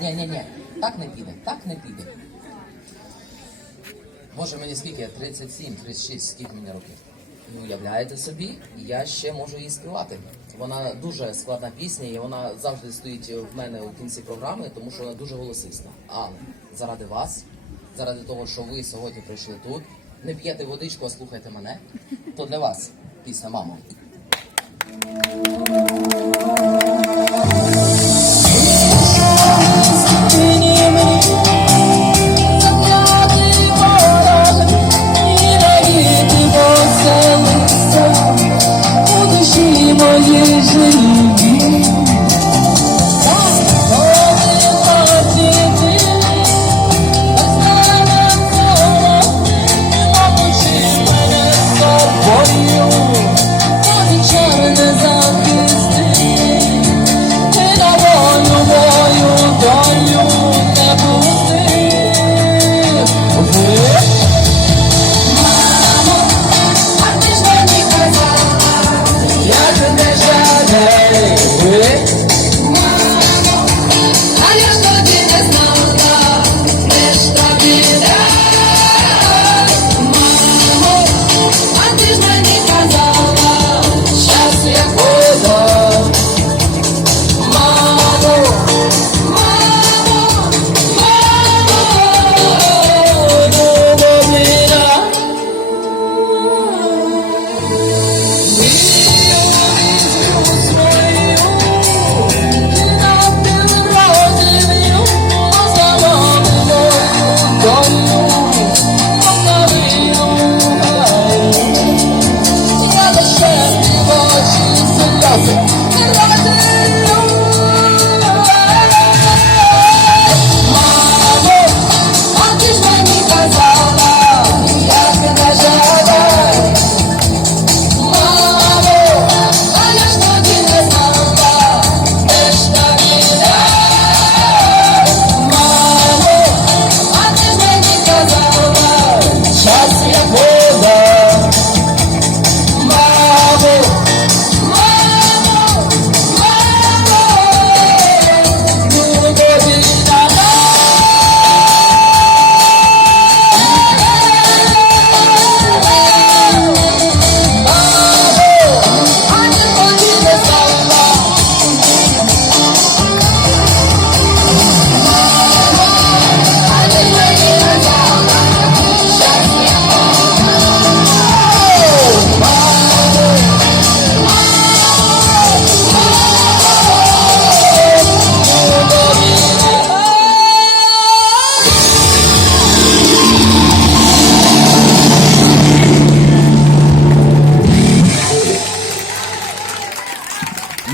Ні. Ні, ні. Так не піде, так не піде. Боже, мені скільки? 37, 36, скільки мені років? І уявляєте собі, я ще можу її співати. Вона дуже складна пісня, і вона завжди стоїть в мене у кінці програми, тому що вона дуже голосисна. Але заради вас, заради того, що ви сьогодні прийшли тут, не п'єте водичку, а слухайте мене, то для вас пісня мамо. Моєї живі,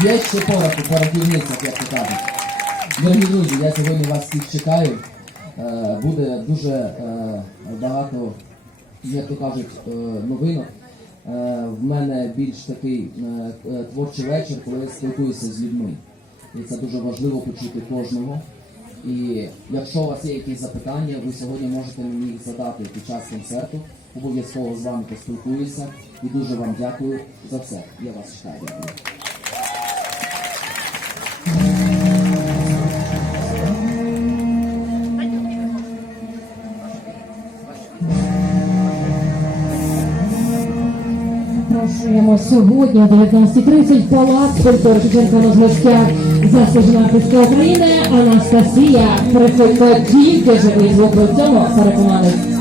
Є ще пораху, порахівниця, як то кажуть. Дорогі друзі, я сьогодні вас всіх чекаю. Е, Буде дуже е, багато, як то кажуть, е, новинок. В мене більш такий творчий вечір, коли я спілкуюся з людьми. І це дуже важливо почути кожного. І якщо у вас є якісь запитання, ви сьогодні можете мені їх задати під час концерту. Обов'язково з вами поспілкуюся. І дуже вам дякую за все. Я вас чекаю. Дякую. Запрошуємо сьогодні о 19.30 палац культури на злостях заслужена артистка України Анастасія. Приходьте тільки живий звук при цьому переконаний.